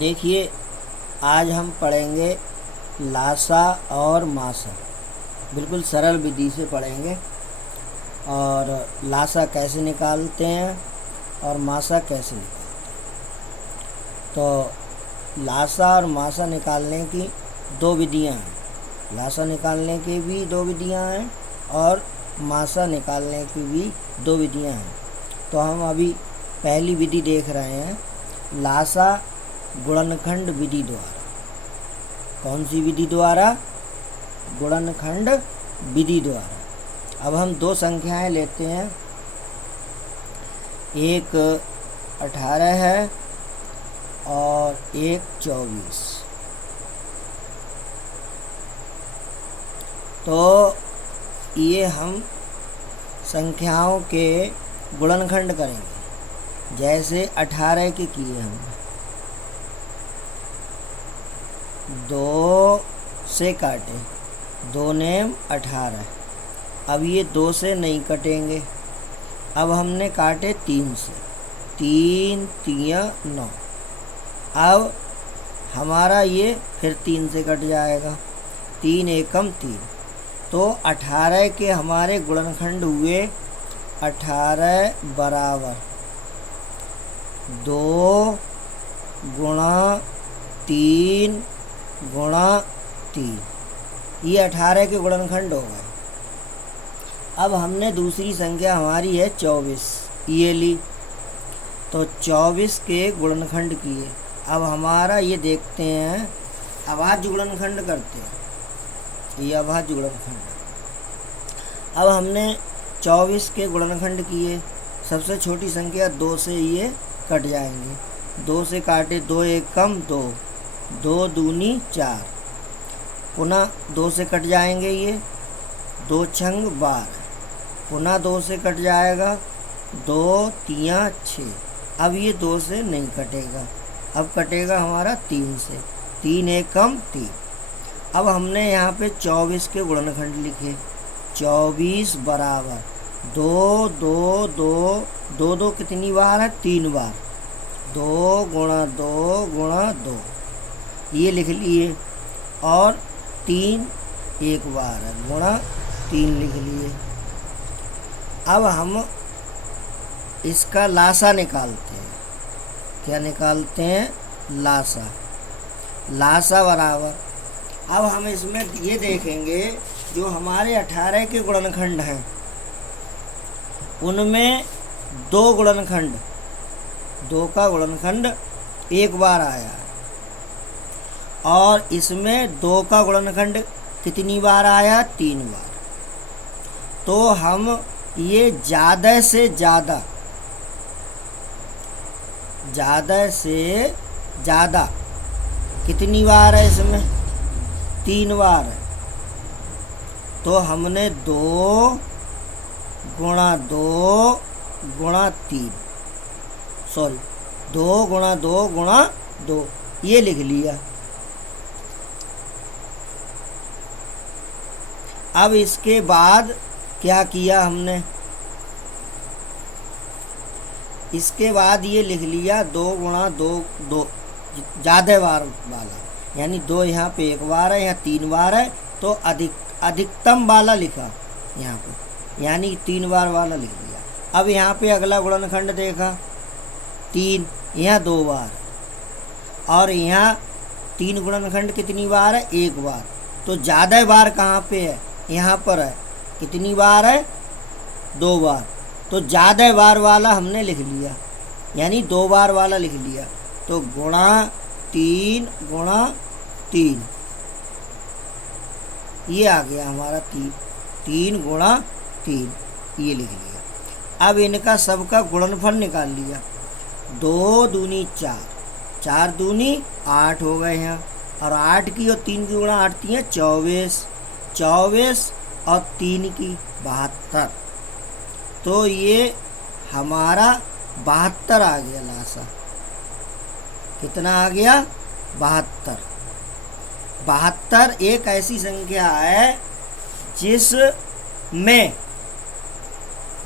देखिए, आज हम पढ़ेंगे लासा और मासा। बिल्कुल सरल विधि से पढ़ेंगे और लासा कैसे निकालते हैं और मासा कैसे निकालते हैं। तो लासा और मासा निकालने की दो विधियां हैं। लासा निकालने की भी दो विधियां हैं और मासा निकालने की भी दो विधियां हैं। तो हम अभी पहली विधि देख रहे हैं, लासा गुणनखंड विधि द्वारा। कौन सी विधि द्वारा? गुणनखंड विधि द्वारा। अब हम दो संख्याएं लेते हैं, एक 18 है और एक 24। तो ये हम संख्याओं के गुणनखंड करेंगे। जैसे 18 के किए हमने, 2 से काटे, 2 नेम 18। अब ये 2 से नहीं कटेंगे। अब हमने काटे 3 से, 3 तिया 9। अब हमारा ये फिर 3 से कट जाएगा, 3 एकम 3। तो 18 के हमारे गुणनखंड हुए 18 बराबर 2 गुणा 3 गुणा 3। ये 18 के गुणनखंड हो गए। अब हमने दूसरी संख्या हमारी है 24, ये ली। तो 24 के गुणनखंड किए। अब हमारा ये देखते हैं, अभाज्य गुणनखंड करते हैं। ये अभाज्य गुणनखंड। अब हमने 24 के गुणनखंड किए। सबसे छोटी संख्या 2 से ये कट जाएंगे। 2 से काटे, 2 एकम 2, 2 दूनी 4। पुनः 2 से कट जाएंगे ये, 2 छंग 12। पुनः 2 से कट जाएगा, 2 तिया 6। अब ये 2 से नहीं कटेगा, अब कटेगा हमारा 3 से, 3 एकम 3। अब हमने यहाँ पे 24 के गुणनखंड लिखे। 24 बराबर 2 2 2 2 2 कितनी बार है? 3 बार। 2 गुणा 2 गुणा 2, ये लिख लिए। और 3 एक बार है, गुणा 3 लिख लिए। अब हम इसका लासा निकालते हैं। क्या निकालते हैं? लासा। लासा बराबर, अब हम इसमें ये देखेंगे, जो हमारे 18 के गुणनखंड हैं उनमें 2 गुणनखंड, 2 का गुणनखंड एक बार आया है। और इसमें 2 का गुणनखंड कितनी बार आया? 3 बार। तो हम ये ज़्यादा से ज़्यादा कितनी बार है? इसमें 3 बार है। तो हमने 2 गुणा 2 गुणा 3, 2 गुणा 2 गुणा 2, ये लिख लिया। अब इसके बाद क्या किया हमने? इसके बाद ये लिख लिया 2 गुणा 2 2, ज़्यादा बार वाला, यानी 2 यहाँ पे एक बार है, यहाँ 3 बार है। तो अधिकतम वाला लिखा यहाँ पे, यानी 3 बार वाला लिख लिया। अब यहाँ पे अगला गुणनखंड देखा, 3, यहाँ 2 बार। और यहाँ 3 गुणनखंड कितनी बार है? 1 बार। तो ज़्यादा बार कहाँ पे है? यहाँ पर है। कितनी बार है? 2 बार। तो ज़्यादा बार वाला हमने लिख लिया, यानी 2 बार वाला लिख लिया। तो गुणा 3 गुणा 3, ये आ गया हमारा 3 गुणा 3, ये लिख लिया। अब इनका सबका गुणनफल निकाल लिया। 2 दूनी 4, 4 दूनी 8 हो गए हैं। और 8 की और 3 की गुणा 8 3 24, 24 और 3 की 72। तो ये हमारा 72 आ गया लासा। कितना आ गया? 72। 72 एक ऐसी संख्या है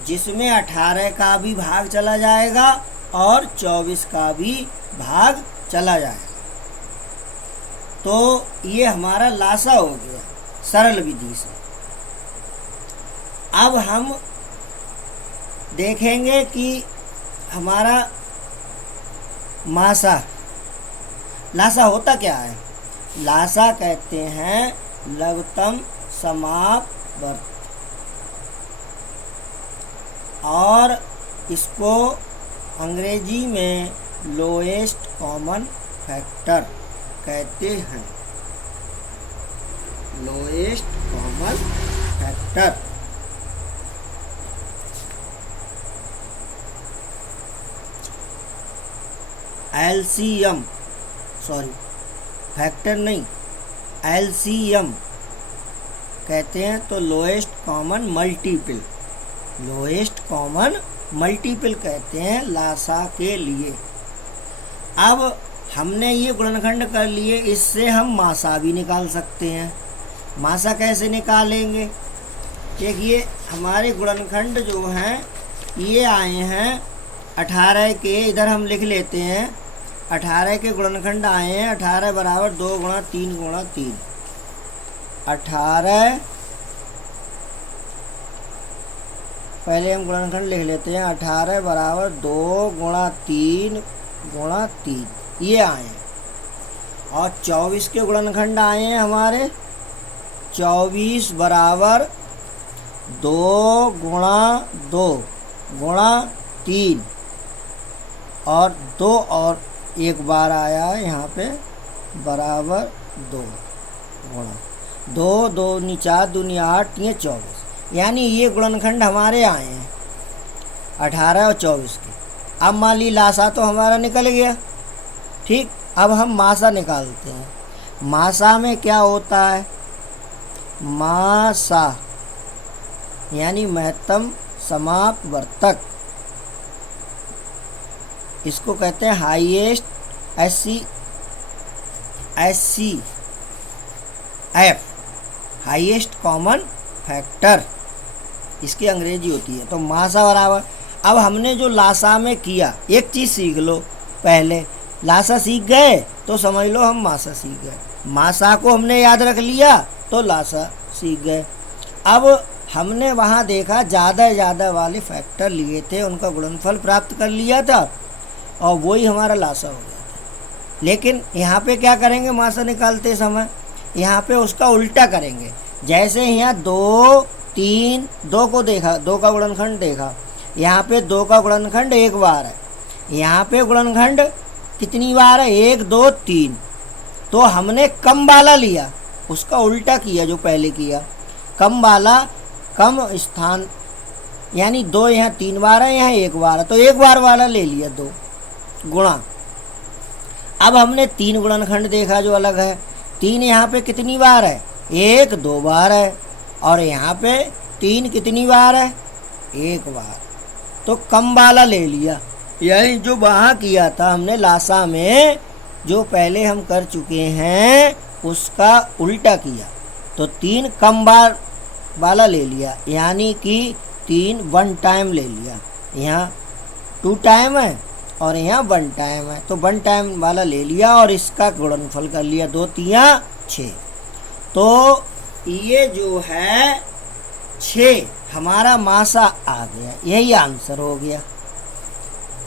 जिसमें 18 का भी भाग चला जाएगा और 24 का भी भाग चला जाएगा। तो ये हमारा लासा हो गया सरल विधि से। अब हम देखेंगे कि हमारा मासा लासा होता क्या है। लासा कहते हैं लघुत्तम समापवर्त, और इसको अंग्रेजी में लोएस्ट कॉमन फैक्टर कहते हैं। Lowest common factor. LCM, sorry factor नहीं, एलसीएम कहते हैं। तो lowest common multiple, lowest common multiple कहते हैं लासा के लिए। अब हमने ये गुणनखंड कर लिए, इससे हम मासा भी निकाल सकते हैं। मासा कैसे निकालेंगे? देखिए हमारे गुणनखंड जो हैं ये आए हैं 18 के, इधर हम लिख लेते हैं 18 के गुणनखंड आए हैं। 18 बराबर 2 गुणा 3 गुणा 3। 18 पहले हम गुणनखंड लिख लेते हैं। 18 बराबर 2 गुणा 3 गुणा 3 ये आए हैं। और 24 के गुणनखंड आए हैं हमारे। 24 बराबर 2 गुणा 2 गुणा 3 और 2 और एक बार आया है यहाँ पे बराबर 2 गुणा 2 2 नी 4 दूनी 8 ये 24, यानी ये गुणनखंड हमारे आए हैं 18 और 24 के। अब मान ली लासा तो हमारा निकल गया, ठीक। अब हम मासा निकालते हैं। मासा में क्या होता है? मासा यानी महत्तम समापवर्तक, इसको कहते हैं highest F, highest common factor, इसकी अंग्रेजी होती है। तो मासा बराबर, अब हमने जो लासा में किया, एक चीज़ सीख लो पहले, लासा सीख गए तो समझ लो हम मासा सीख गए। मासा को हमने याद रख लिया तो लासा सीख गए। अब हमने वहाँ देखा ज़्यादा वाले फैक्टर लिए थे, उनका गुणनफल प्राप्त कर लिया था और वही हमारा लासा हो गया था। लेकिन यहाँ पे क्या करेंगे? मासा निकालते समय यहाँ पे उसका उल्टा करेंगे। जैसे यहाँ 2 3 2 को देखा, 2 का गुणनखंड देखा, यहाँ पे 2 का गुणनखंड एक बार है, यहाँ पे गुणनखंड कितनी बार है? 1 2 3। तो हमने कम वाला लिया, उसका उल्टा किया जो पहले किया। कम वाला कम स्थान, यानी 2 यहाँ 3 बार है, यहाँ 1 बार है, तो 1 बार वाला ले लिया 2 गुणा। अब हमने 3 गुणनखंड देखा जो अलग है। 3 यहाँ पे कितनी बार है? 1 2 बार है, और यहाँ पे 3 कितनी बार है? 1 बार। तो कम वाला ले लिया, यानी जो वहाँ किया था हमने लासा में, जो पहले हम कर चुके हैं उसका उल्टा किया। तो 3 कम बार वाला ले लिया, यानी कि 3 1 टाइम ले लिया। यहाँ 2 टाइम है और यहाँ 1 टाइम है, तो 1 टाइम वाला ले लिया और इसका गुणनफल कर लिया 2 3 6। तो ये जो है 6 हमारा मासा आ गया, यही आंसर हो गया।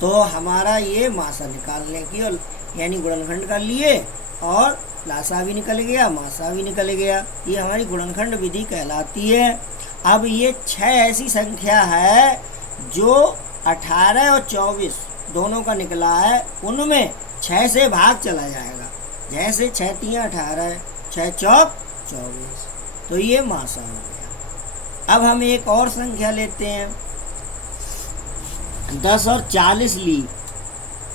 तो हमारा ये मासा निकालने की, और यानी गुणनखंड कर लिए और लासा भी निकल गया, मासा भी निकल गया। ये हमारी गुणनखंड विधि कहलाती है। अब ये 6 ऐसी संख्या है जो 18 और 24 दोनों का निकला है, उनमें 6 से भाग चला जाएगा। जैसे 6 3 18, 6 चौक 24, तो ये मासा हो गया। अब हम एक और संख्या लेते हैं, 10 और 40 ली।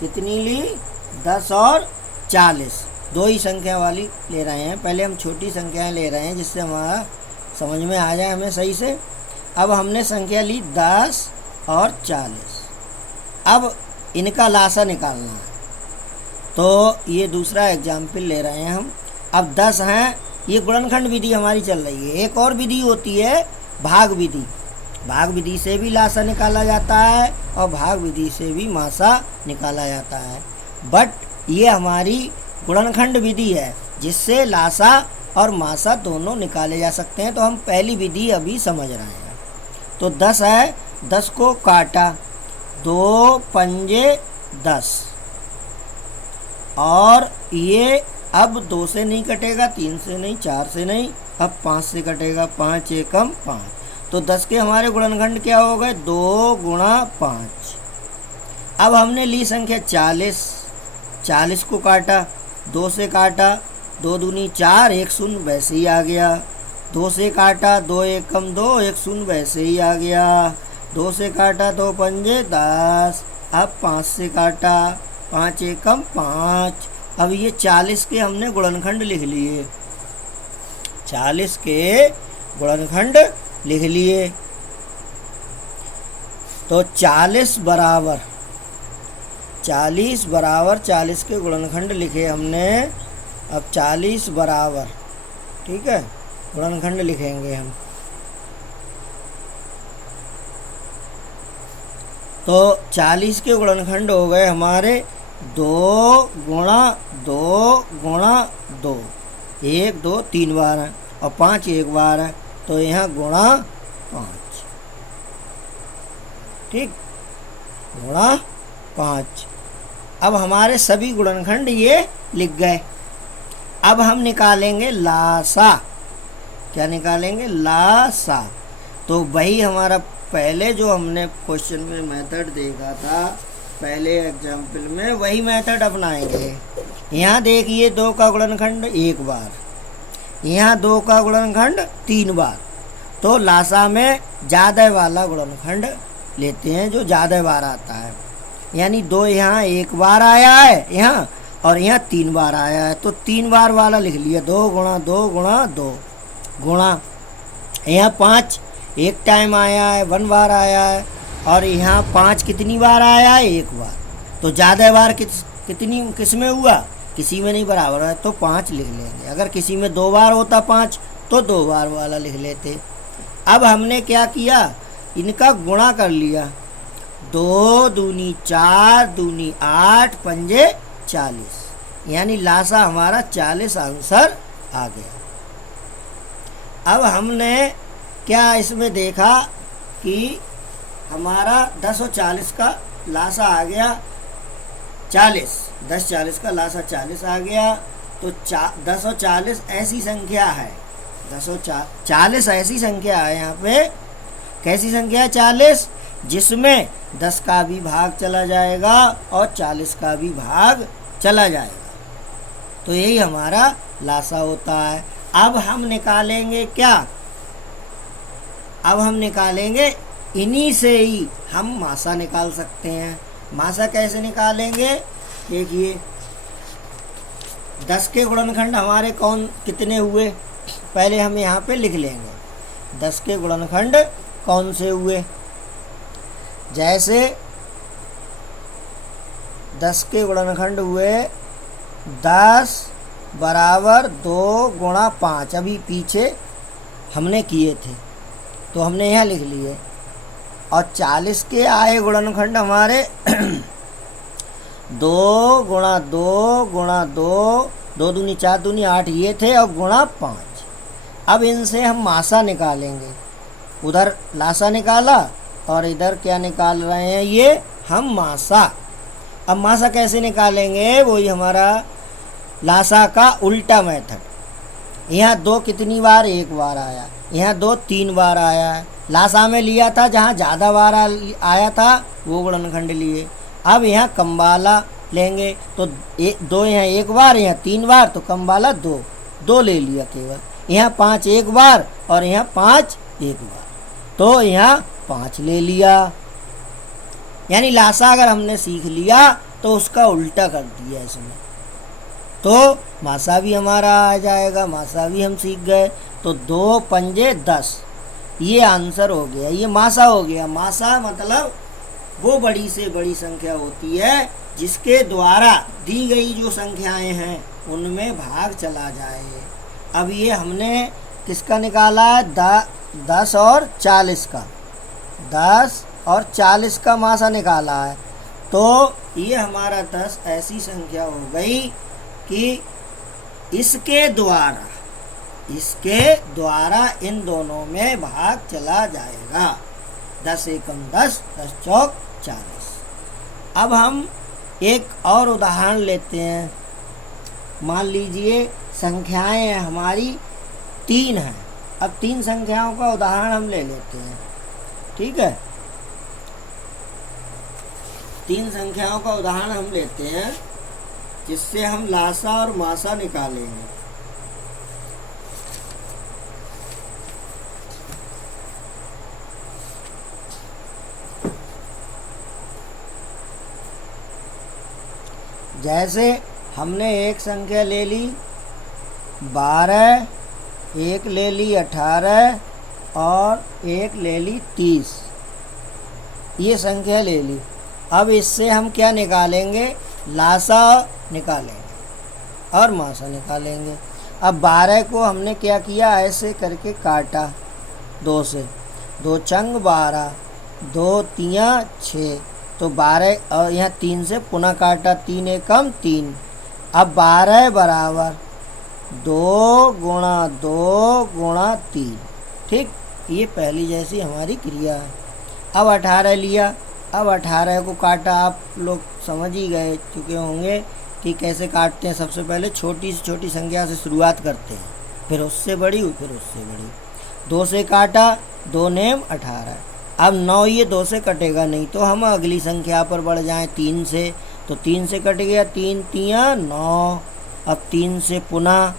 कितनी ली? 10 और 40, 2 ही संख्या वाली ले रहे हैं। पहले हम छोटी संख्याएं ले रहे हैं जिससे हमारा समझ में आ जाए हमें सही से। अब हमने संख्या ली 10 और 40। अब इनका लासा निकालना है, तो ये दूसरा एग्जाम्पल ले रहे हैं हम। अब 10 हैं, ये गुणनखंड विधि हमारी चल रही है। एक और विधि होती है भाग विधि, भाग विधि से भी लासा निकाला जाता है और भाग विधि से भी मासा निकाला जाता है, बट ये हमारी गुणनखंड विधि है जिससे लासा और मासा दोनों निकाले जा सकते हैं। तो हम पहली विधि अभी समझ रहे हैं। तो 10 है, 10 को काटा, 2 पंजे 10, और ये अब 2 से नहीं कटेगा, 3 से नहीं, 4 से नहीं, अब 5 से कटेगा, 5 एकम 5। तो 10 के हमारे गुणनखंड क्या हो गए, 2 गुणा 5। अब हमने ली संख्या 40, 40 को काटा, 2 से काटा, 2 दूनी 4, 1 शून्य वैसे ही आ गया। 2 से काटा, 2 एकम 2, 1 शून्य वैसे ही आ गया। 2 से काटा, 2 पंजे 10, अब 5 से काटा, 5 एकम 5। अब ये 40 के हमने गुणनखंड लिख लिए, 40 के गुणनखंड लिख लिए। तो 40 बराबर 40 के गुणनखंड लिखे हमने। अब 40 बराबर, ठीक है, गुणनखंड लिखेंगे हम। तो 40 के गुणनखंड हो गए हमारे 2 गुणा 2 गुणा 2, 1 2 3 बार है और 5 एक बार है, तो यहाँ गुणा 5, ठीक, गुणा 5। अब हमारे सभी गुणनखंड ये लिख गए। अब हम निकालेंगे लासा। क्या निकालेंगे, लासा। तो वही हमारा पहले जो हमने क्वेश्चन में मेथड देखा था, पहले एग्जाम्पल में, वही मेथड अपनाएंगे। यहाँ देखिए 2 का गुणनखंड 1 बार, यहाँ 2 का गुणनखंड 3 बार। तो लासा में ज़्यादा वाला गुणनखंड लेते हैं जो ज़्यादा बार आता है। यानी 2 यहाँ 1 बार आया है यहाँ, और यहाँ 3 बार आया है, तो 3 बार वाला लिख लिया, 2 गुणा 2 गुणा 2 गुणा। यहाँ 5 एक टाइम आया है, 1 बार आया है, और यहाँ 5 कितनी बार आया है, 1 बार। तो ज़्यादा बार किस में हुआ, किसी में नहीं बराबर है, तो 5 लिख लेंगे। अगर किसी में 2 बार होता 5 तो 2 बार वाला लिख लेते। अब हमने क्या किया, इनका गुणा कर लिया, 2 दूनी 4, दूनी 8, पंजे 40, यानी लासा हमारा 40 आंसर आ गया। अब हमने क्या इसमें देखा कि हमारा 10 और 40 का लासा आ गया 40, 10 40 का लासा 40 आ गया। तो 10 और 40 ऐसी संख्या है, 10 और 40 ऐसी संख्या है यहाँ पे। कैसी संख्या है 40, जिसमें 10 का भी भाग चला जाएगा और 40 का भी भाग चला जाएगा। तो यही हमारा लासा होता है। अब हम निकालेंगे क्या, अब हम निकालेंगे, इन्हीं से ही हम मासा निकाल सकते हैं। मासा कैसे निकालेंगे, देखिए 10 के गुणनखंड हमारे कितने हुए, पहले हम यहाँ पे लिख लेंगे 10 के गुणनखंड कौन से हुए। जैसे 10 के गुणनखंड हुए 10 बराबर 2 गुणा 5, अभी पीछे हमने किए थे तो हमने यहाँ लिख लिए। और 40 के आए गुणनखंड हमारे 2 गुणा 2 गुणा 2, 2 दूनी 4 दूनी 8 ये थे, और गुणा 5। अब इनसे हम मासा निकालेंगे। उधर लासा निकाला और इधर क्या निकाल रहे हैं, ये हम मासा। अब मासा कैसे निकालेंगे, वही हमारा लासा का उल्टा मेथड। यहाँ 2 कितनी बार, 1 बार आया, यहाँ 2 3 बार आया है। लासा में लिया था जहाँ ज़्यादा बार आया था वो गुणनखंड लिए। अब यहाँ कम वाला लेंगे, तो 2 यहाँ 1 बार, यहाँ 3 बार, तो कम वाला 2 ले लिया केवल। यहाँ 5 1 बार और यहाँ 5 1 बार, तो यहाँ 5 ले लिया। यानी लासा अगर हमने सीख लिया तो उसका उल्टा कर दिया इसमें, तो मासा भी हमारा आ जाएगा, मासा भी हम सीख गए। तो 2 पंजे 10, ये आंसर हो गया, ये मासा हो गया। मासा मतलब वो बड़ी से बड़ी संख्या होती है जिसके द्वारा दी गई जो संख्याएं हैं उनमें भाग चला जाए। अब ये हमने किसका निकाला, 10 और 40 का। 10 और 40 का मासा निकाला है, तो ये हमारा 10 ऐसी संख्या हो गई कि इसके द्वारा इन दोनों में भाग चला जाएगा। 10 एकम 10, 10 चौक 40। अब हम एक और उदाहरण लेते हैं। मान लीजिए संख्याएं हमारी 3 हैं। अब 3 संख्याओं का उदाहरण हम ले लेते हैं, ठीक है। 3 संख्याओं का उदाहरण हम लेते हैं जिससे हम लासा और मासा निकालेंगे। जैसे हमने एक संख्या ले ली 12, एक ले ली 18 और एक ले ली 30, ये संख्या ले ली। अब इससे हम क्या निकालेंगे? लासा निकालेंगे और मासा निकालेंगे। अब 12 को हमने क्या किया, ऐसे करके काटा 2 से, 2 चंग 12, 2 तिया 6, तो 12 और यहाँ 3 से पुनः काटा, 3 एकम 3। अब 12 बराबर 2 गुणा 2 गुणा 3, ठीक। ये पहली जैसी हमारी क्रिया है। अब 18 लिया, अब 18 को काटा। आप लोग समझ ही गए चुके होंगे कि कैसे काटते हैं। सबसे पहले छोटी से छोटी संख्या से शुरुआत करते हैं, फिर उससे बड़ी, फिर उससे बड़ी। 2 से काटा, 2 नेम 18। अब 9 ये 2 से कटेगा नहीं, तो हम अगली संख्या पर बढ़ जाएं 3 से, तो 3 से कट गया, 3 तिया 9। अब 3 से पुनः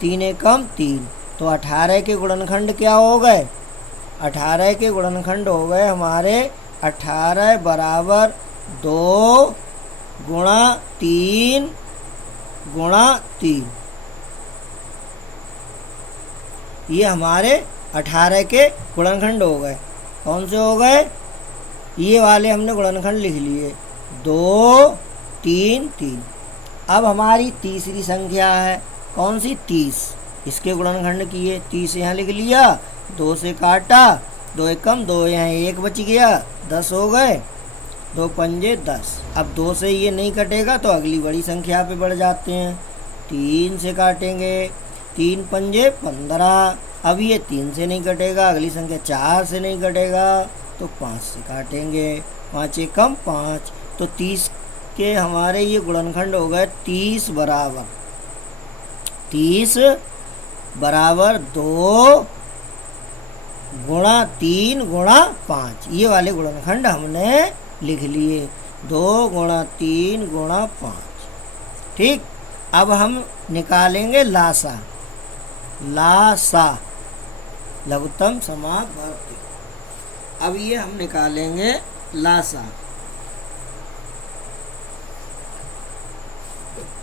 3 एकम 3, तो 18 के गुणनखंड क्या हो गए? 18 के गुणनखंड हो गए हमारे 18 बराबर 2 गुणा 3 गुणा 3। ये हमारे 18 के गुणनखंड हो गए। कौन से हो गए? ये वाले हमने गुणनखंड लिख लिए, 2 3 3। अब हमारी तीसरी संख्या है, कौन सी? 30। इसके गुणनखंड किए, 30 यहाँ लिख लिया, 2 से काटा, 2 एकम 2, यहाँ 1 बच गया, 10 हो गए, 2 पंजे 10। अब 2 से ये नहीं कटेगा तो अगली बड़ी संख्या पे बढ़ जाते हैं, 3 से काटेंगे, 3 पंजे 15। अब ये 3 से नहीं कटेगा, अगली संख्या 4 से नहीं कटेगा तो 5 से काटेंगे, 5 एकम 5। तो 30 के हमारे ये गुणनखंड हो गए 30 बराबर 2 गुणा 3 गुणा 5। ये वाले गुणनखंड हमने लिख लिए, 2 गुणा 3 गुणा 5, ठीक। अब हम निकालेंगे लासा, लघुत्तम समास भवति। अब ये हम निकालेंगे लासा।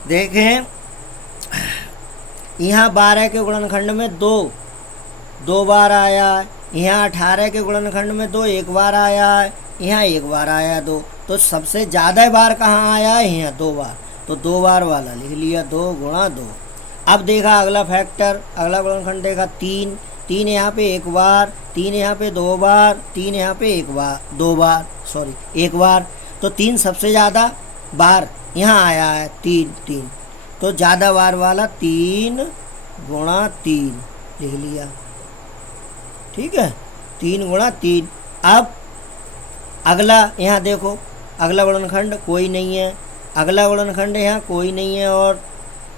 देखें यहाँ 12 के गुणनखंड में 2 बार आया है, यहाँ 18 के गुणनखंड में 2 एक बार आया है, यहाँ 1 बार आया 2। तो सबसे ज़्यादा बार कहाँ आया है? यहाँ 2 बार, तो 2 बार वाला लिख लिया, 2 गुणा 2। अब देखा अगला फैक्टर, अगला गुणनखंड देखा 3 यहाँ पे 1 बार, 3 यहाँ पे 2 बार, 3 यहाँ पे 1 बार, तो 3 सबसे ज़्यादा बार यहाँ आया है, 3। तो ज़्यादा बार वाला 3 गुणा 3 लिख लिया, ठीक है, 3 गुणा 3। अब अगला यहाँ देखो, अगला गुणनखंड कोई नहीं है, अगला गुणनखंड यहाँ कोई नहीं है, और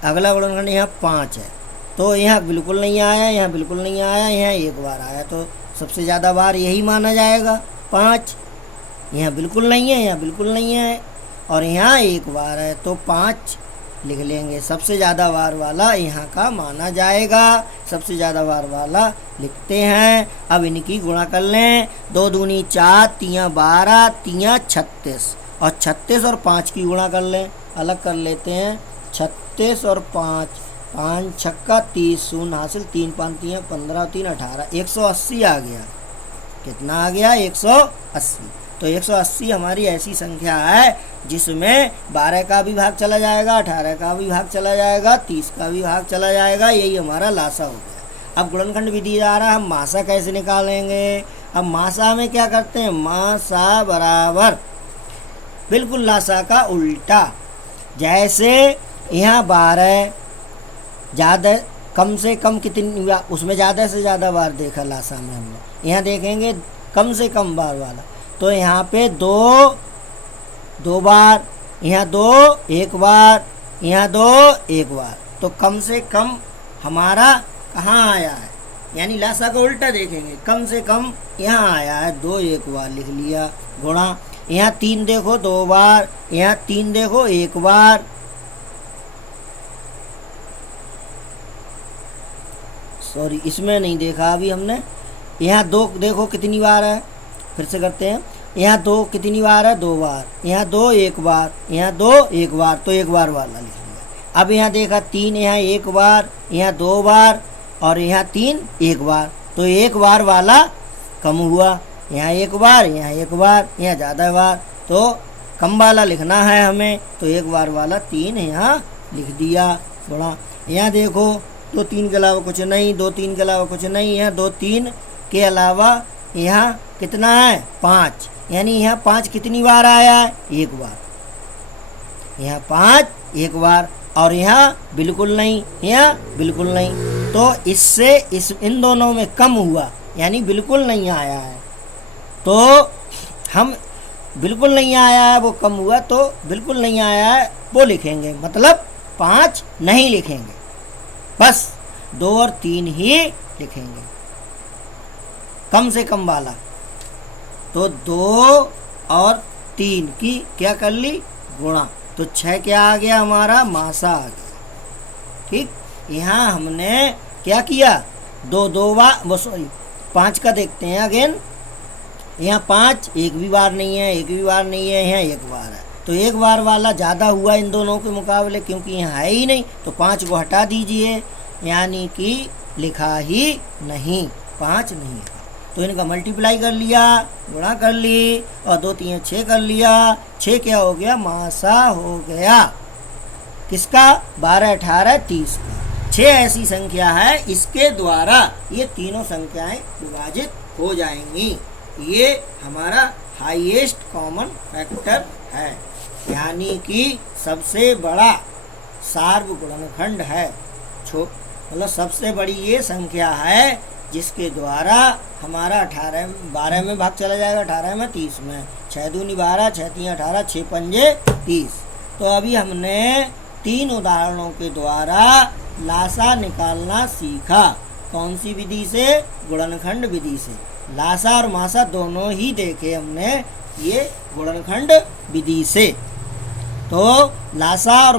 अगला गुणनखंड यहाँ 5 है। तो यहाँ बिल्कुल नहीं आया, यहाँ बिल्कुल नहीं आया, यहाँ 1 बार आया, तो सबसे ज़्यादा बार यही माना जाएगा 5। यहाँ बिल्कुल नहीं है, यहाँ बिल्कुल नहीं है, और यहाँ 1 बार है, तो 5 लिख लेंगे। सबसे ज़्यादा बार वाला यहाँ का माना जाएगा, सबसे ज़्यादा बार वाला लिखते हैं। अब इनकी गुणा कर लें, 2 दूनी 4, 3 12, 3 36, और 36 और 5 की गुणा कर लें, अलग कर लेते हैं। 36 और 5, 5 छक्का 30, शून्य हासिल, 3 5 3 15, 3 18, 180 आ गया। कितना आ गया? 180। तो 180 हमारी ऐसी संख्या है जिसमें 12 का भी भाग चला जाएगा, 18 का भी भाग चला जाएगा, 30 का भी भाग चला जाएगा। यही हमारा लासा हो गया। अब गुणनखंड विधि द्वारा हम मासा कैसे निकालेंगे? अब मासा में क्या करते हैं, मासा बराबर बिल्कुल लासा का उल्टा। जैसे यहाँ 12 ज़्यादा कम से कम कितनी बार, उसमें ज़्यादा से ज़्यादा बार देखा लासा में हमने, यहाँ देखेंगे कम से कम बार वाला। तो यहाँ पे 2 बार, यहाँ 2 1 बार, यहाँ 2 1 बार। तो कम से कम हमारा कहाँ आया है, यानी लासा का उल्टा देखेंगे, कम से कम यहाँ आया है 2 1 बार लिख लिया, गुणा यहाँ 3 देखो 2 बार, यहाँ 3 देखो 1 बार, सॉरी इसमें नहीं देखा अभी हमने। यहाँ 2 देखो कितनी बार है, फिर से करते हैं। यहाँ 2 कितनी बार है, 2 बार, यहाँ 2 1 बार, यहाँ 2 1 बार, तो 1 बार वाला लिख लिया। अब यहाँ देखा 3, यहाँ 1 बार, यहाँ 2 बार और यहाँ 3 1 बार, तो 1 बार वाला कम हुआ, यहाँ 1 बार, यहाँ 1 बार, यहाँ ज़्यादा बार, तो कम वाला लिखना है हमें, तो 1 बार वाला 3 यहाँ लिख दिया, थोड़ा। यहाँ देखो 2 3 के अलावा कुछ नहीं, 2 3 के अलावा कुछ नहीं है, 2 3 के अलावा यहाँ कितना है 5, यानी यहाँ 5 कितनी बार आया है, 1 बार, यहाँ 5 1 बार, और यहाँ बिल्कुल नहीं, यहाँ बिल्कुल नहीं। तो इससे इन दोनों में कम हुआ, यानी बिल्कुल नहीं आया है। तो हम बिल्कुल नहीं आया है वो कम हुआ, तो बिल्कुल नहीं आया है वो लिखेंगे, मतलब 5 नहीं लिखेंगे, बस 2 और 3 ही लिखेंगे, कम से कम वाला। तो 2 और 3 की क्या कर ली, गुणा, तो 6 क्या आ गया हमारा, मासा आ गया। ठीक, यहाँ हमने क्या किया, 2 बार, वो सॉरी 5 का देखते हैं अगेन। यहाँ 5 एक भी बार नहीं है, एक भी बार नहीं है, यहाँ 1 बार है, तो 1 बार वाला ज़्यादा हुआ इन दोनों के मुकाबले, क्योंकि यहाँ है ही नहीं, तो 5 को हटा दीजिए, यानी कि लिखा ही नहीं, 5 नहीं लिखा। तो इनका मल्टीप्लाई कर लिया, गुणा कर ली, और 2 3 6 कर लिया, 6 क्या हो गया, मासा हो गया, किसका, 12 18 30 का। 6 ऐसी संख्या है इसके द्वारा ये तीनों संख्याएं विभाजित हो जाएंगी। ये हमारा हाईएस्ट कॉमन फैक्टर है, यानी कि सबसे बड़ा सार्वगुणनखंड है, मतलब सबसे बड़ी ये संख्या है जिसके द्वारा हमारा 12 में भाग चला जाएगा, 18 में 30 में, 6 दूनी 12, 6 3 18, 6 पंजे 30। तो अभी हमने 3 उदाहरणों के द्वारा लासा निकालना सीखा। कौन सी विधि से, गुणनखंड विधि से। लासा और मासा दोनों ही देखे हमने ये गुणनखंड विधि से। तो लासा और